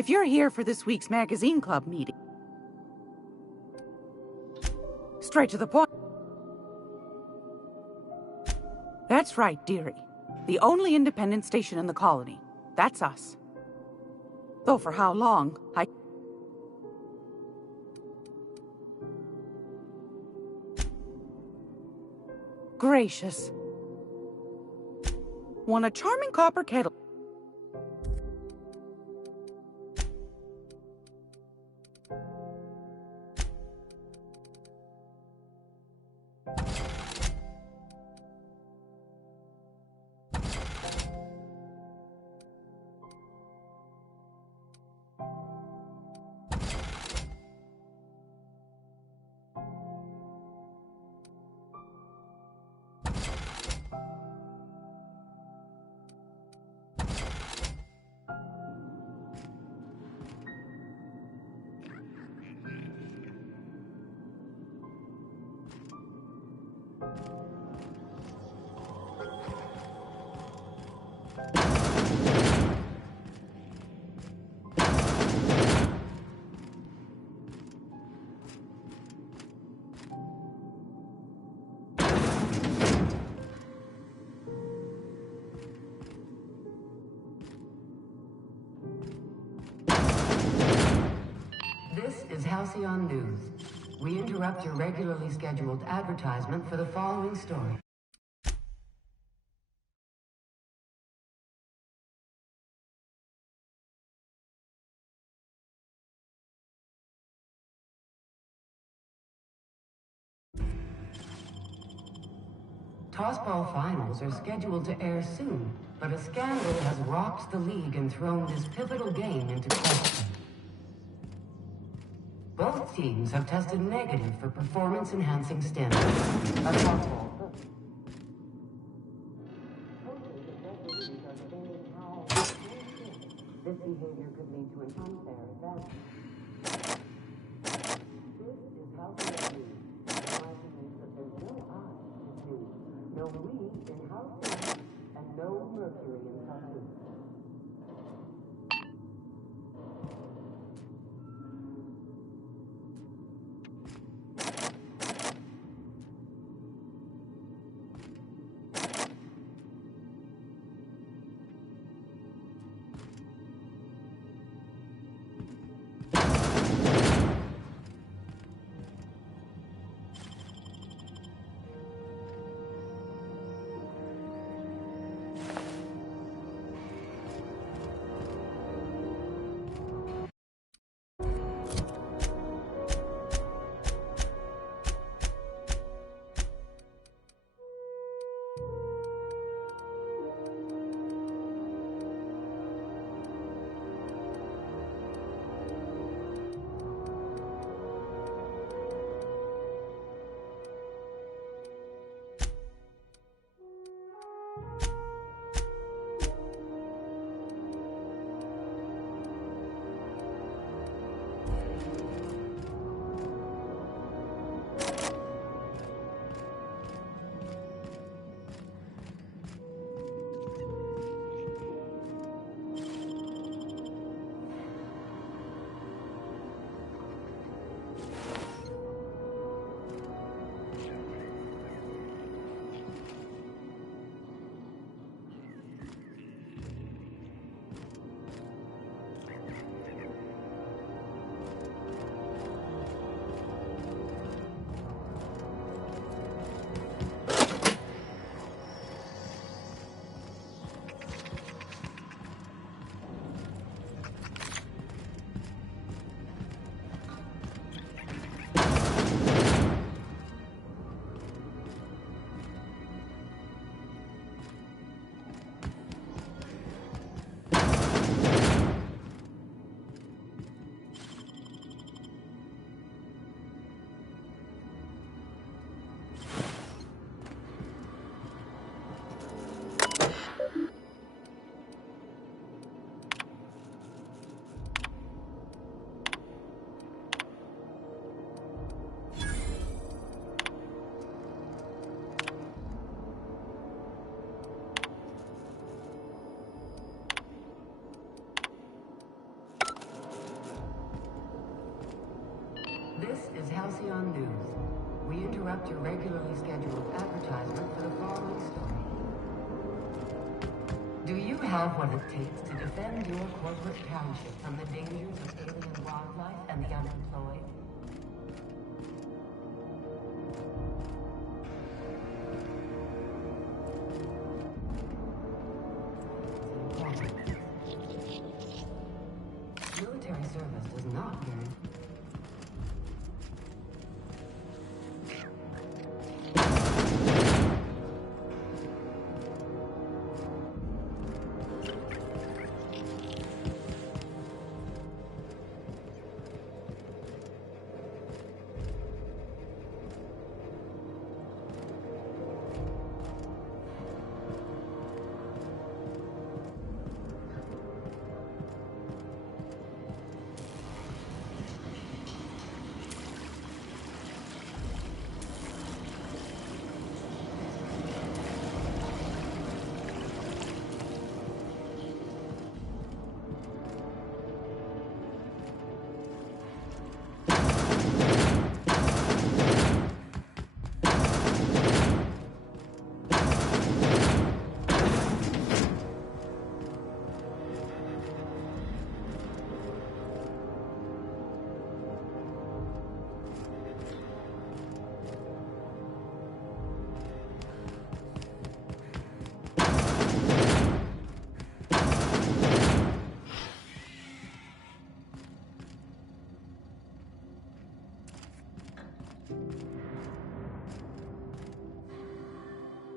If you're here for this week's magazine club meeting, straight to the point. That's right, dearie. The only independent station in the colony. That's us. Though for how long, Gracious. Want a charming copper kettle. This is Halcyon News. We interrupt your regularly scheduled advertisement for the following story. Tossball finals are scheduled to air soon, but a scandal has rocked the league and thrown this pivotal game into question. Both teams have tested negative for performance-enhancing standards. A tossball. This behavior could lead to an unfair advantage. This is Halcyon News. Reminding you that there's no I in news, no we in Halcyon, and no Mercury in cartoons. Halcyon News. We interrupt your regularly scheduled advertisement for the following story. Do you have what it takes to defend your corporate township from the dangers of alien wildlife and the unemployed? Military service does not guarantee.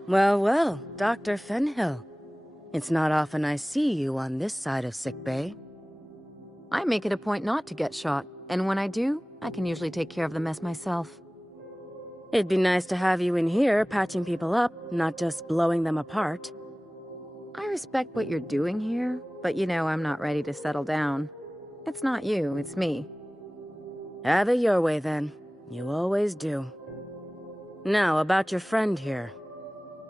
Well, well, Dr. Fenhill. It's not often I see you on this side of sickbay. I make it a point not to get shot, and when I do, I can usually take care of the mess myself. It'd be nice to have you in here patching people up, not just blowing them apart. I respect what you're doing here, but you know I'm not ready to settle down. It's not you, it's me. Have it your way, then. You always do. Now, about your friend here.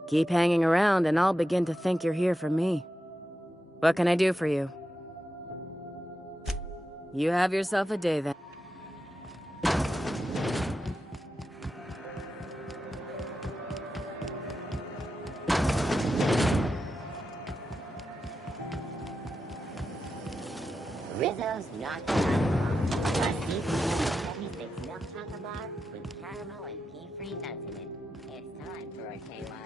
Keep hanging around and I'll begin to think you're here for me. What can I do for you? You have yourself a day, then. Rizzo's not done. Rusty heavy six milk chocolate bar with caramel and pea-free nuts in it. It's time for a KY.